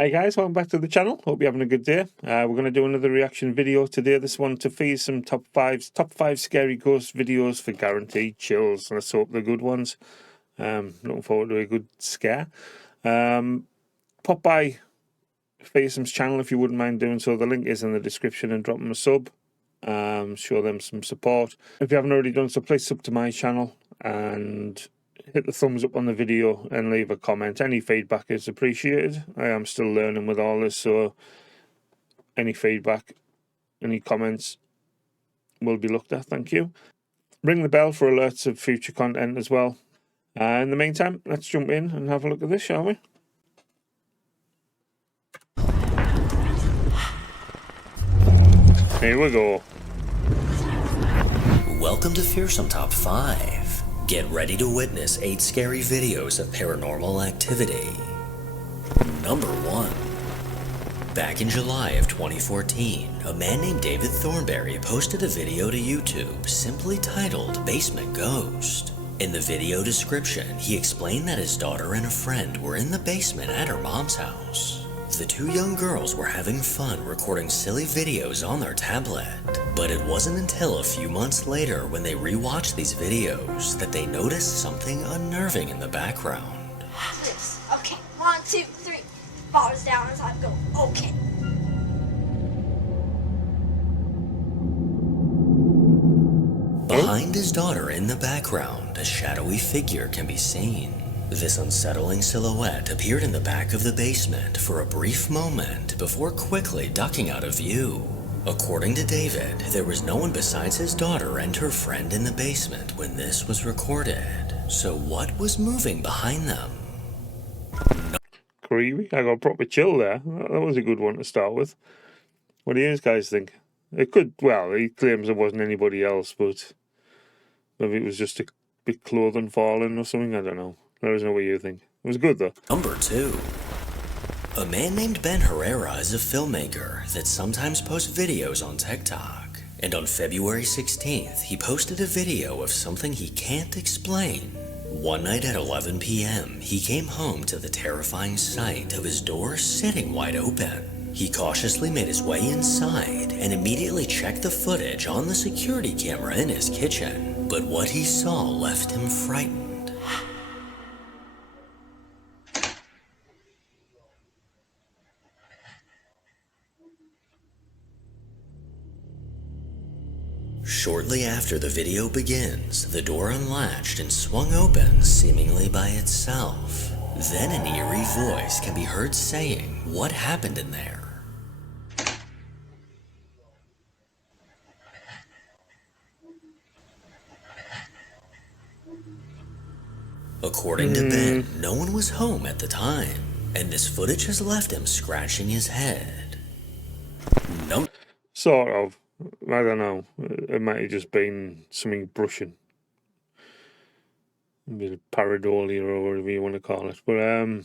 Hey guys, welcome back to the channel. Hope you're having a good day. We're going to do another reaction video today. This one to Fearsome top 5 scary ghost videos for guaranteed chills. Let's hope they're good ones. Looking forward to a good scare. Pop by Fearsome's channel if you wouldn't mind doing so. The link is in the description, and drop them a sub. Show them some support. If you haven't already done so, please sub to my channel and hit the thumbs up on the video and leave a comment. Any feedback is appreciated. I am still learning with all this, so any feedback, any comments will be looked at. Thank you. Ring the bell for alerts of future content as well. In the meantime, let's jump in and have a look at this, shall we? Here we go. Welcome to Fearsome Top 5. Get ready to witness 8 scary videos of paranormal activity. Number 1. Back in July of 2014, a man named David Thornberry posted a video to YouTube simply titled Basement Ghost. In the video description, he explained that his daughter and a friend were in the basement at her mom's house. The 2 young girls were having fun recording silly videos on their tablet, but it wasn't until a few months later when they rewatched these videos that they noticed something unnerving in the background. Okay, 1, 2, 3, bars down as I go. Okay. Behind his daughter in the background, a shadowy figure can be seen. This unsettling silhouette appeared in the back of the basement for a brief moment before quickly ducking out of view. According to David, there was no one besides his daughter and her friend in the basement when this was recorded. So what was moving behind them? Creepy. I got a proper chill there. That was a good one to start with. What do you guys think? It could, well, he claims there wasn't anybody else, but maybe it was just a bit clothing falling or something. I don't know. Let us know what you think. It was good though. Number 2. A man named Ben Herrera is a filmmaker that sometimes posts videos on TikTok. And on February 16th, he posted a video of something he can't explain. One night at 11 p.m., he came home to the terrifying sight of his door sitting wide open. He cautiously made his way inside and immediately checked the footage on the security camera in his kitchen. But what he saw left him frightened. Shortly after the video begins, the door unlatched and swung open seemingly by itself. Then an eerie voice can be heard saying, "What happened in there?" According to Ben, no one was home at the time, and this footage has left him scratching his head. Sort of. I don't know. It might have just been something brushing. A bit of pareidolia or whatever you want to call it. But,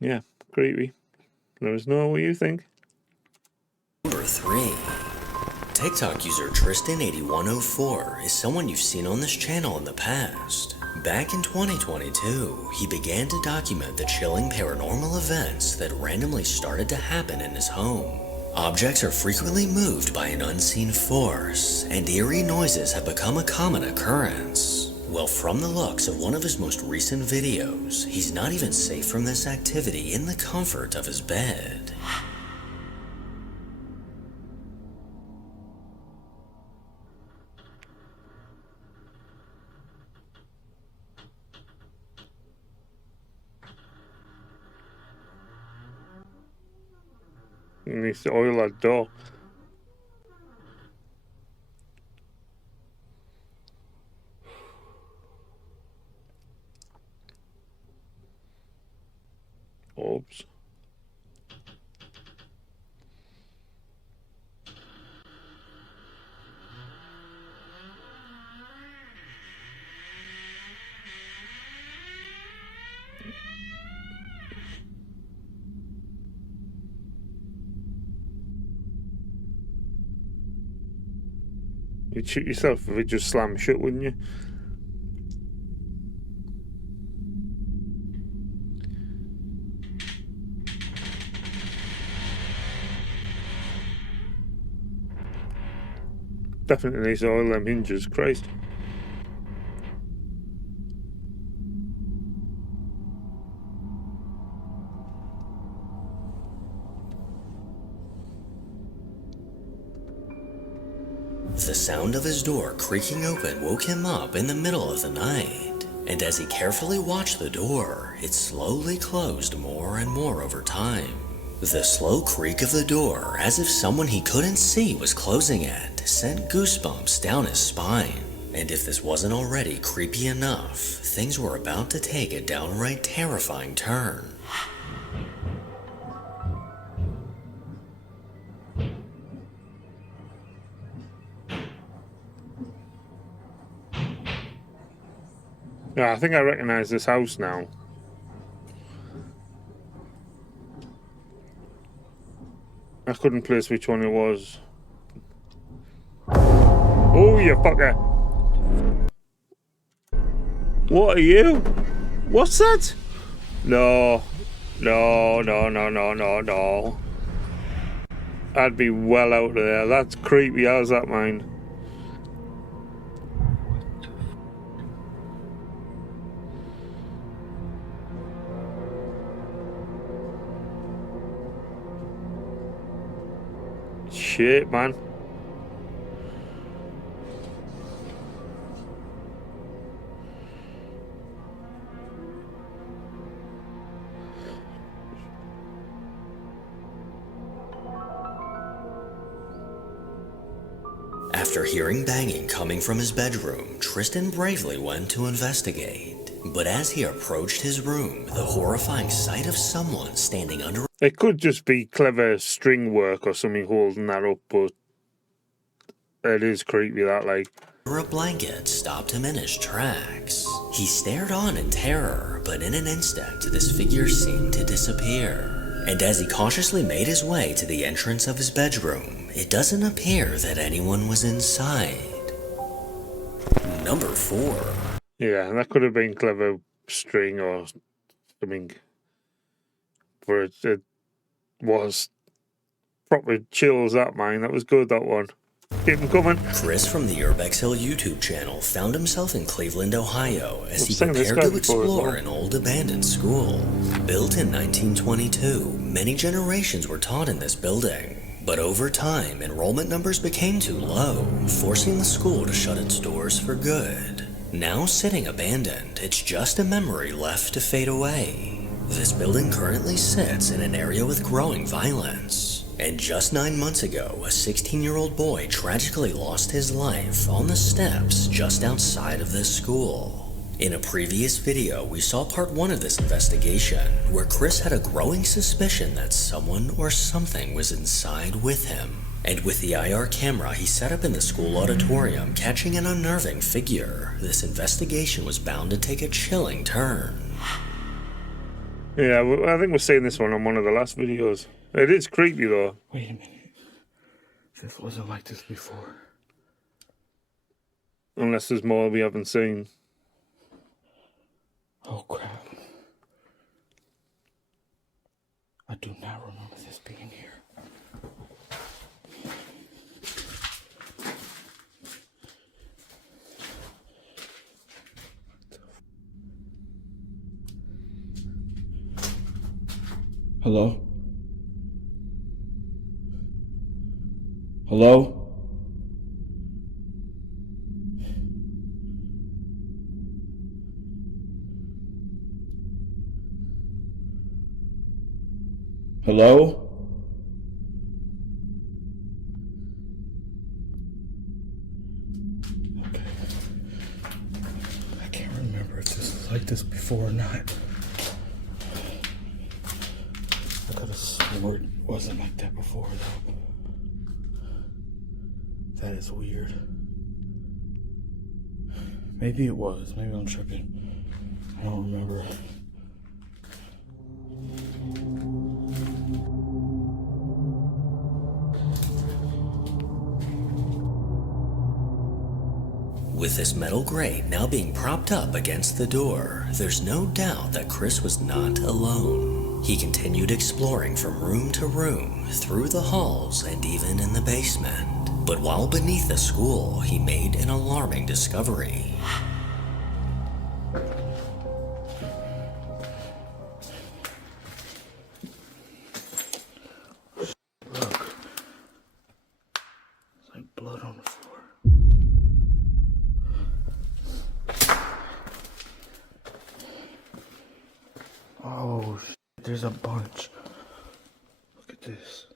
yeah, creepy. Let us know what you think. Number 3. TikTok user Tristan8104 is someone you've seen on this channel in the past. Back in 2022, he began to document the chilling paranormal events that randomly started to happen in his home. Objects are frequently moved by an unseen force, and eerie noises have become a common occurrence. Well, from the looks of one of his most recent videos, he's not even safe from this activity in the comfort of his bed. He needs to oil that door. Oops. You'd shoot yourself if it just slammed shut, wouldn't you? Definitely needs oil them hinges, Christ. The sound of his door creaking open woke him up in the middle of the night, and as he carefully watched the door, it slowly closed more and more over time. The slow creak of the door, as if someone he couldn't see was closing it, sent goosebumps down his spine. And if this wasn't already creepy enough, things were about to take a downright terrifying turn. Yeah, I think I recognise this house now. I couldn't place which one it was. Oh, you fucker! What are you? What's that? No. No, no, no, no, no, no. I'd be well out of there. That's creepy. How's that, mine? Shit, man. After hearing banging coming from his bedroom, Tristan bravely went to investigate. But as he approached his room, the horrifying sight of someone standing under It could just be clever string work or something holding that up, but it is creepy, that, like. a blanket stopped him in his tracks. He stared on in terror, but in an instant, this figure seemed to disappear. And as he cautiously made his way to the entrance of his bedroom, it doesn't appear that anyone was inside. Number 4. Yeah, that could have been clever string or something. But it was proper chills, that, mine. That was good, that one. Keep them coming. Chris from the Urbex Hill YouTube channel found himself in Cleveland, Ohio as he seen this prepared guy to before as explore well. an old abandoned school. Built in 1922, many generations were taught in this building. But over time, enrollment numbers became too low, forcing the school to shut its doors for good. Now sitting abandoned, it's just a memory left to fade away. This building currently sits in an area with growing violence. And just 9 months ago, a 16-year-old boy tragically lost his life on the steps just outside of this school. In a previous video, we saw part 1 of this investigation, where Chris had a growing suspicion that someone or something was inside with him. And with the IR camera he set up in the school auditorium catching an unnerving figure, this investigation was bound to take a chilling turn. Yeah, I think we're seeing this one on one of the last videos. It is creepy, though. Wait a minute. This wasn't like this before. Unless there's more we haven't seen. Oh crap. I do not remember this being here. Hello? Hello? Hello? Okay. I can't remember if this was like this before or not. I could have sworn it wasn't like that before, though. That is weird. Maybe it was. Maybe I'm tripping. I don't remember. With this metal grate now being propped up against the door, there's no doubt that Chris was not alone. He continued exploring from room to room, through the halls, and even in the basement. But while beneath the school, he made an alarming discovery. Look. It's like blood on the floor. Oh, shit. There's a bunch. Look at this.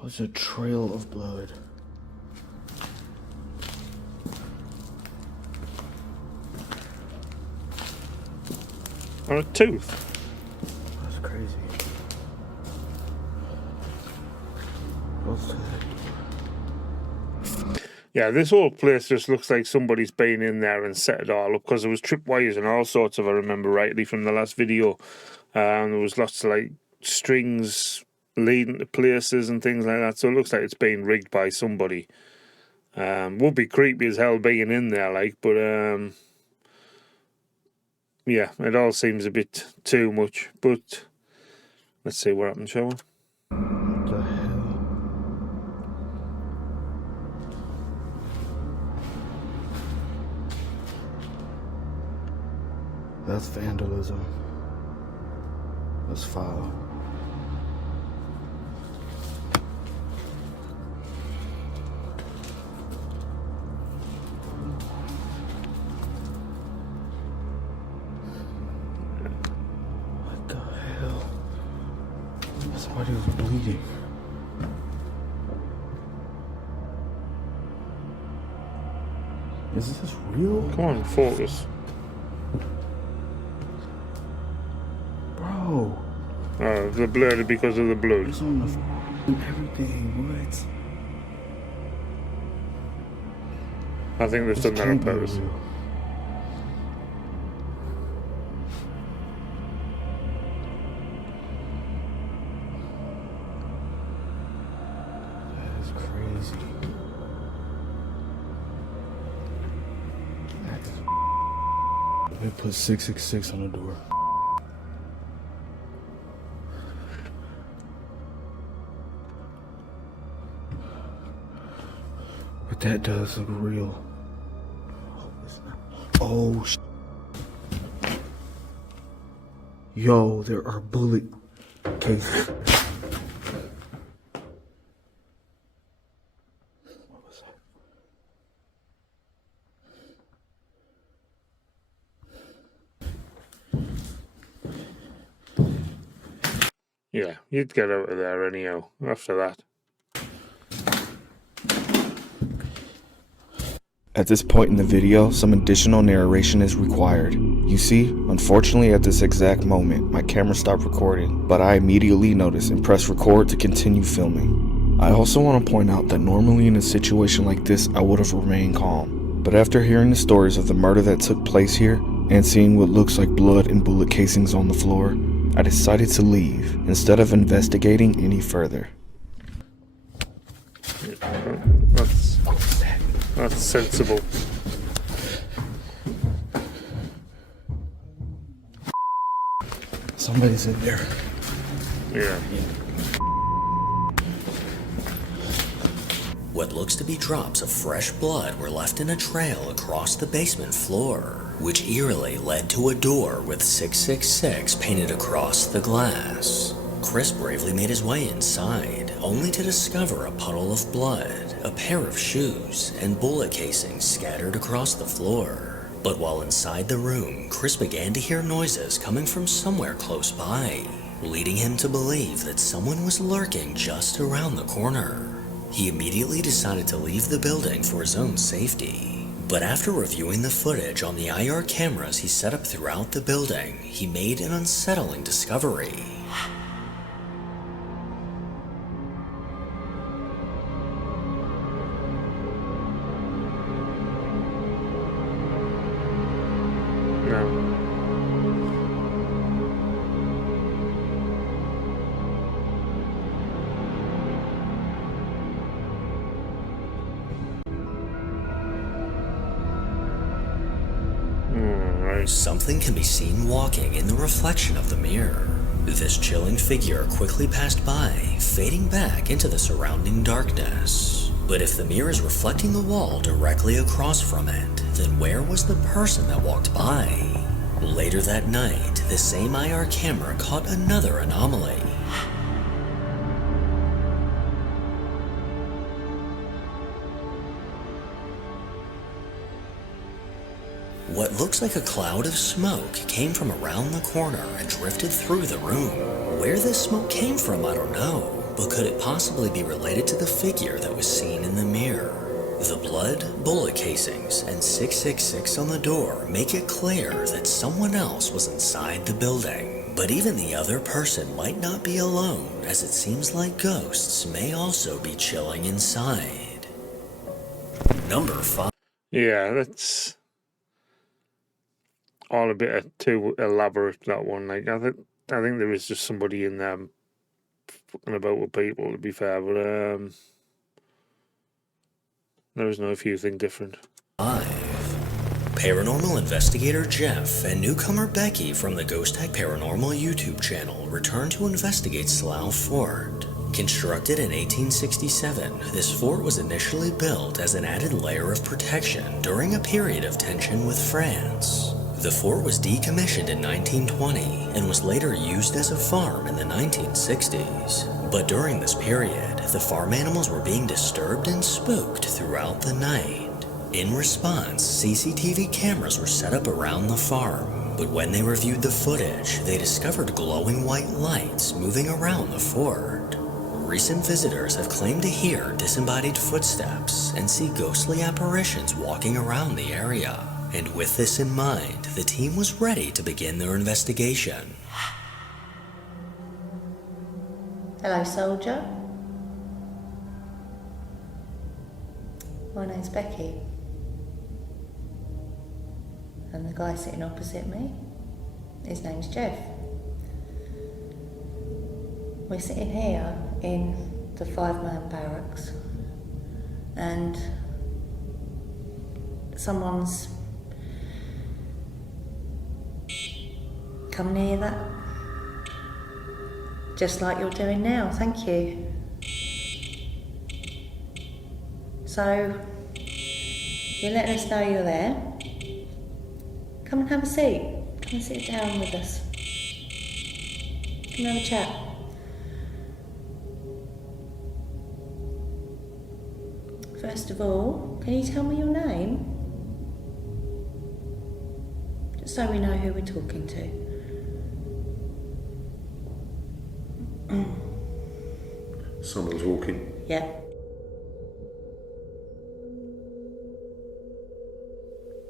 Oh, it's a trail of blood. On a tooth. That's crazy. What's that? Yeah, this whole place just looks like somebody's been in there and set it all up, because there was tripwires and all sorts, if I remember rightly from the last video. And there was lots of like strings leading to places and things like that. So it looks like it's been rigged by somebody. Would be creepy as hell being in there, like, but yeah, it all seems a bit too much. But let's see what happens, shall we? What the hell? That's vandalism. That's foul. What the hell? Somebody was bleeding. Is this real? Come on, focus. Bro, The blurred because of the blood. it's on the and everything. What? I think they've This done that on can't be purpose. real. That is crazy. That is. Let me put 666 on the door. But that does look real. Oh, it's not. Oh, yo, there are bullet cases. What was that? Yeah, you'd get out of there anyhow after that. At this point in the video, some additional narration is required. You see, unfortunately at this exact moment, my camera stopped recording, but I immediately noticed and pressed record to continue filming. I also want to point out that normally in a situation like this, I would have remained calm. But after hearing the stories of the murder that took place here, and seeing what looks like blood and bullet casings on the floor, I decided to leave, instead of investigating any further. That's sensible. Somebody's in there. Yeah. What looks to be drops of fresh blood were left in a trail across the basement floor, which eerily led to a door with 666 painted across the glass. Chris bravely made his way inside, only to discover a puddle of blood, a pair of shoes, and bullet casings scattered across the floor. But while inside the room, Chris began to hear noises coming from somewhere close by, leading him to believe that someone was lurking just around the corner. He immediately decided to leave the building for his own safety. But after reviewing the footage on the IR cameras he set up throughout the building, he made an unsettling discovery. No. Right. Something can be seen walking in the reflection of the mirror. This chilling figure quickly passed by, fading back into the surrounding darkness. But if the mirror is reflecting the wall directly across from it, then where was the person that walked by? Later that night, the same IR camera caught another anomaly. What looks like a cloud of smoke came from around the corner and drifted through the room. Where this smoke came from, I don't know, but could it possibly be related to the figure that was seen in the mirror? The blood, bullet casings, and 666 on the door make it clear that someone else was inside the building. But even the other person might not be alone, as it seems like ghosts may also be chilling inside. Number 5. Yeah, that's all a bit too elaborate, that one. Like, I think there is just somebody in there fucking about with people, to be fair, but there is no few thing different. 5. Paranormal investigator Jeff and newcomer Becky from the Ghost Tag Paranormal YouTube channel returned to investigate Slough Fort. Constructed in 1867, this fort was initially built as an added layer of protection during a period of tension with France. The fort was decommissioned in 1920 and was later used as a farm in the 1960s. But during this period, the farm animals were being disturbed and spooked throughout the night. In response, CCTV cameras were set up around the farm, but when they reviewed the footage, they discovered glowing white lights moving around the fort. Recent visitors have claimed to hear disembodied footsteps and see ghostly apparitions walking around the area. And with this in mind, the team was ready to begin their investigation. Hello, soldier. My name's Becky. And the guy sitting opposite me, his name's Jeff. We're sitting here in the 5-man barracks, and someone's come near that, just like you're doing now. Thank you. So, you're letting us know you're there. Come and have a seat. Come and sit down with us. Come and have a chat. First of all, can you tell me your name? Just so we know who we're talking to. Someone's walking. Yeah.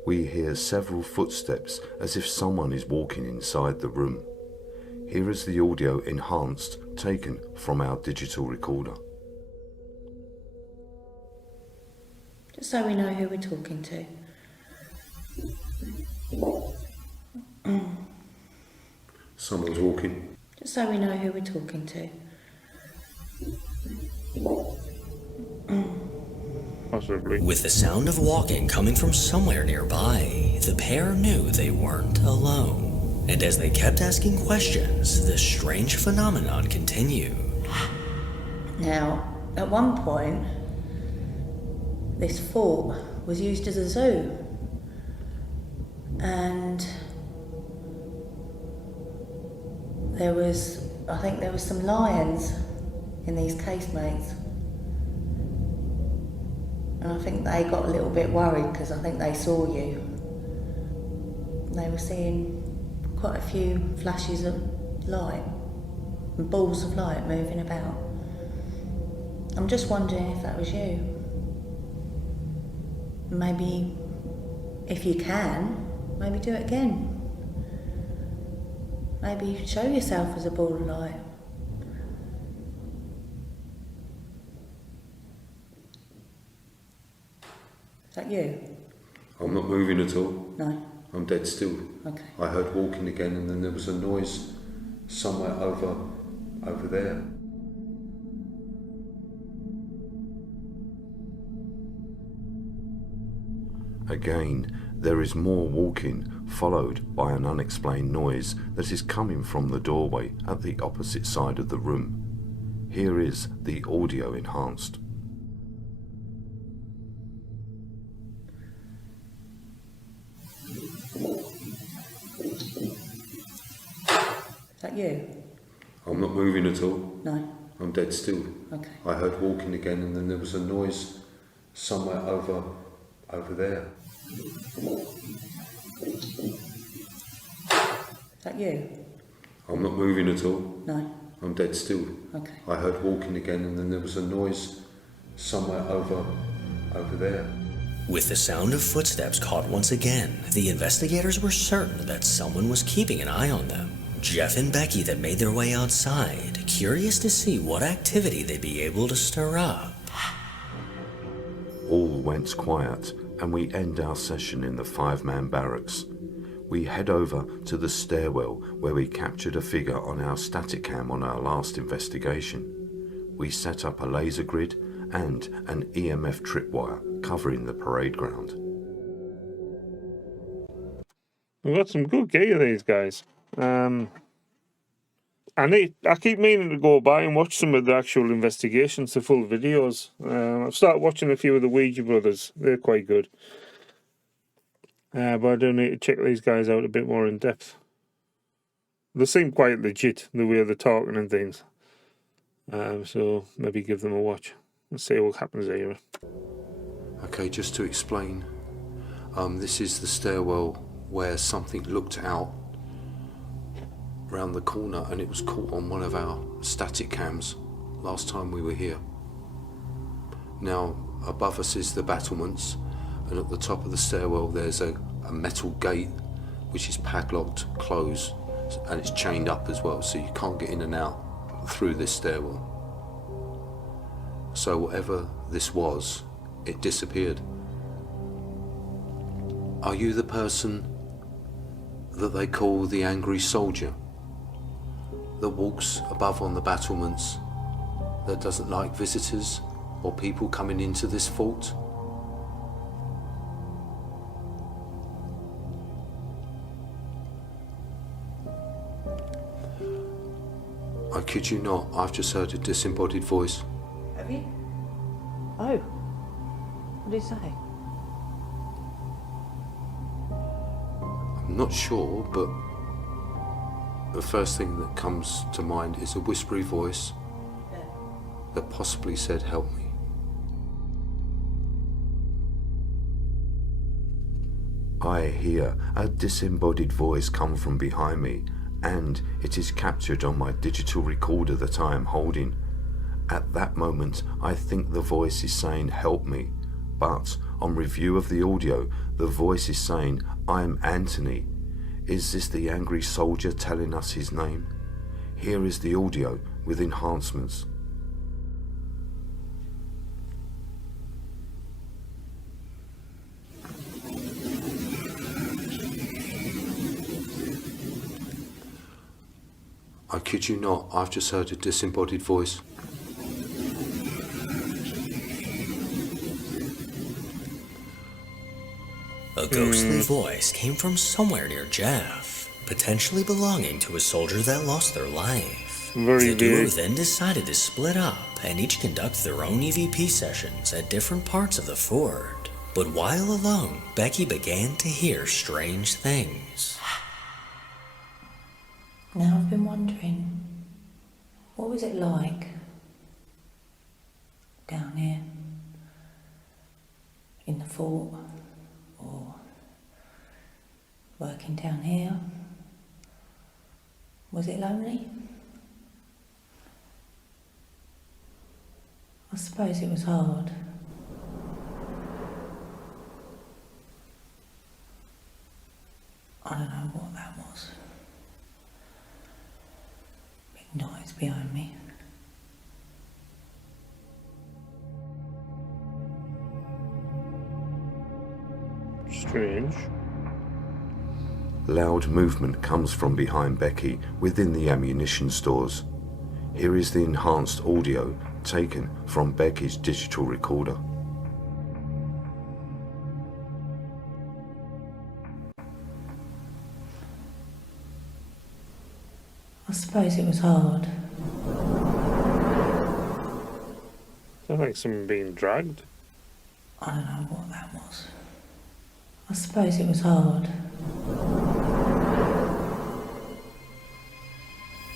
We hear several footsteps as if someone is walking inside the room. Here is the audio enhanced, taken from our digital recorder. Just so we know who we're talking to. Someone's walking. Just so we know who we're talking to. Possibly. With the sound of walking coming from somewhere nearby, the pair knew they weren't alone. And as they kept asking questions, this strange phenomenon continued. Now, at one point, this fort was used as a zoo. And I think there was some lions in these casemates. And I think they got a little bit worried because I think they saw you. They were seeing quite a few flashes of light and balls of light moving about. I'm just wondering if that was you. Maybe, if you can, maybe do it again. Maybe show yourself as a ball of light. Is that you? I'm not moving at all. No. I'm dead still. Okay. I heard walking again, and then there was a noise somewhere over there. Again, There is more walking, followed by an unexplained noise that is coming from the doorway at the opposite side of the room. Here is the audio enhanced. Is that you? I'm not moving at all. No. I'm dead still. Okay. I heard walking again, and then there was a noise somewhere over there. Is that you? I'm not moving at all. No. I'm dead still. Okay. I heard walking again, and then there was a noise somewhere over there. With the sound of footsteps caught once again, the investigators were certain that someone was keeping an eye on them. Jeff and Becky then made their way outside, curious to see what activity they'd be able to stir up. All went quiet, and we end our session in the 5-man barracks. We head over to the stairwell where we captured a figure on our static cam on our last investigation. We set up a laser grid and an EMF tripwire covering the parade ground. We've got some good gear, these guys. I keep meaning to go by and watch some of the actual investigations, the full videos. I've started watching a few of the Ouija brothers. They're quite good. But I do need to check these guys out a bit more in depth. They seem quite legit, the way they're talking and things. So maybe give them a watch and see what happens here. Okay, just to explain, this is the stairwell where something looked out round the corner, and it was caught on one of our static cams last time we were here. Now, above us is the battlements, and at the top of the stairwell there's a metal gate which is padlocked closed, and it's chained up as well, so you can't get in and out through this stairwell. So whatever this was, it disappeared. Are you the person that they call the angry soldier, that walks above on the battlements, that doesn't like visitors or people coming into this fort? I kid you not, I've just heard a disembodied voice. Have you? Oh. What did he say? I'm not sure, but the first thing that comes to mind is a whispery voice that possibly said, "Help me." I hear a disembodied voice come from behind me, and it is captured on my digital recorder that I am holding. At that moment, I think the voice is saying, "Help me," but on review of the audio, the voice is saying, "I'm Anthony." Is this the angry soldier telling us his name? Here is the audio with enhancements. I kid you not, I've just heard a disembodied voice. A ghostly voice came from somewhere near Jeff, potentially belonging to a soldier that lost their life. Very The duo weird. then decided to split up and each conduct their own EVP sessions at different parts of the fort. But while alone, Becky began to hear strange things. Now I've been wondering, what was it like down here in the fort, or working down here? Was it lonely? I suppose it was hard. I don't know what that was. Big noise behind me. Strange. Loud movement comes from behind Becky within the ammunition stores. Here is the enhanced audio taken from Becky's digital recorder. I suppose it was hard. Sounds like someone being dragged. I don't know what that was. I suppose it was hard.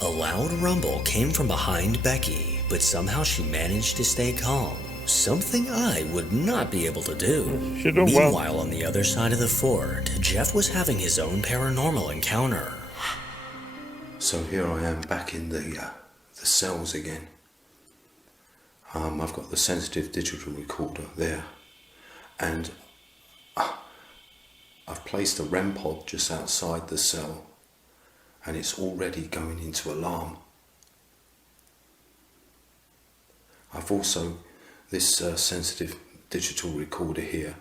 A loud rumble came from behind Becky, but somehow she managed to stay calm. Something I would not be able to do. She done well. Meanwhile, on the other side of the fort, Jeff was having his own paranormal encounter. So here I am back in the cells again. I've got the sensitive digital recorder there, and I've placed a REM pod just outside the cell, and it's already going into alarm. I've also this sensitive digital recorder here.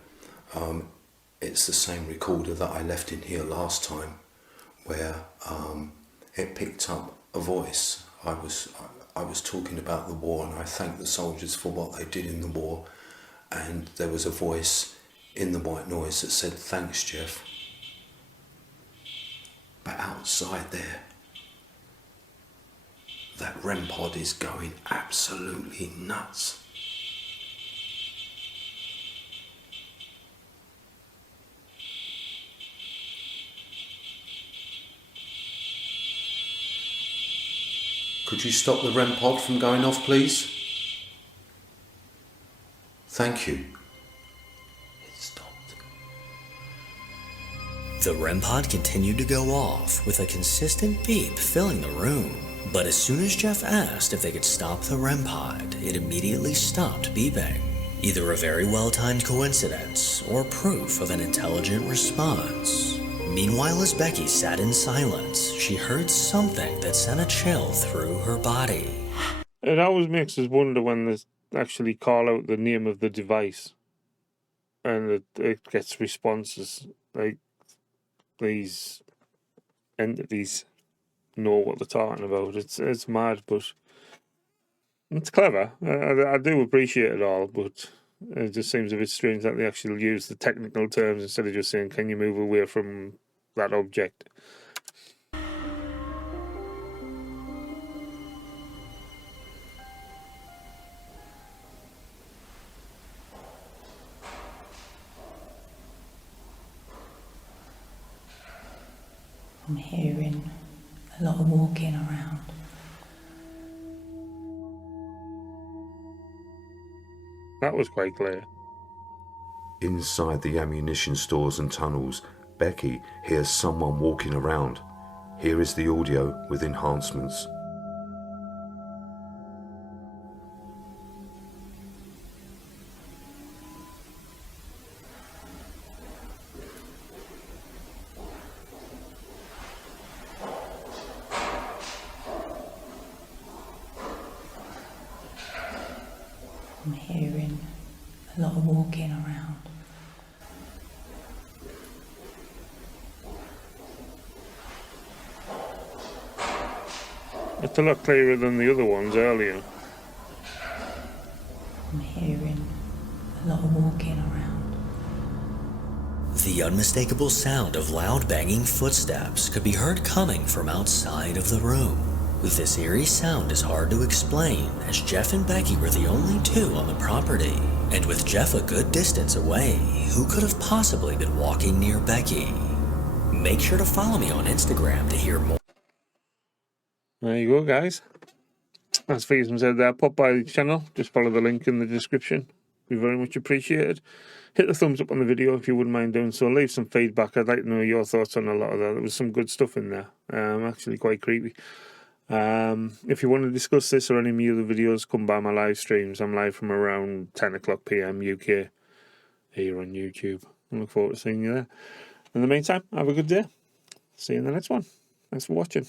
It's the same recorder that I left in here last time, where it picked up a voice. I was talking about the war, and I thanked the soldiers for what they did in the war, and there was a voice in the white noise that said, "Thanks, Jeff." But outside there, that REM pod is going absolutely nuts. Could you stop the REM pod from going off, please? Thank you. It stopped. The REM pod continued to go off, with a consistent beep filling the room. But as soon as Jeff asked if they could stop the REM pod, it immediately stopped beeping. Either a very well-timed coincidence, or proof of an intelligent response. Meanwhile, as Becky sat in silence, she heard something that sent a chill through her body. It always makes us wonder when they actually call out the name of the device, and it gets responses. Like, these entities know what they're talking about. It's mad, but it's clever. I do appreciate it all, but it just seems a bit strange that they actually use the technical terms instead of just saying, "Can you move away from that object?" I'm hearing a lot of walking around. That was quite clear. Inside the ammunition stores and tunnels, Becky hears someone walking around. Here is the audio with enhancements. I'm hearing a lot of walking around. It's a lot clearer than the other ones earlier. I'm hearing a lot of walking around. The unmistakable sound of loud banging footsteps could be heard coming from outside of the room. This eerie sound is hard to explain, as Jeff and Becky were the only two on the property. And with Jeff a good distance away, who could have possibly been walking near Becky? Make sure to follow me on Instagram to hear more. There you go, guys. As Fearsome said there, pop by the channel. Just follow the link in the description. Be very much appreciated. Hit the thumbs up on the video if you wouldn't mind doing so. Leave some feedback. I'd like to know your thoughts on a lot of that. There was some good stuff in there. Actually quite creepy. If you want to discuss this or any of my other videos, come by my live streams. I'm live from around 10 o'clock PM UK here on YouTube. I look forward to seeing you there. In the meantime, have a good day. See you in the next one. Thanks for watching.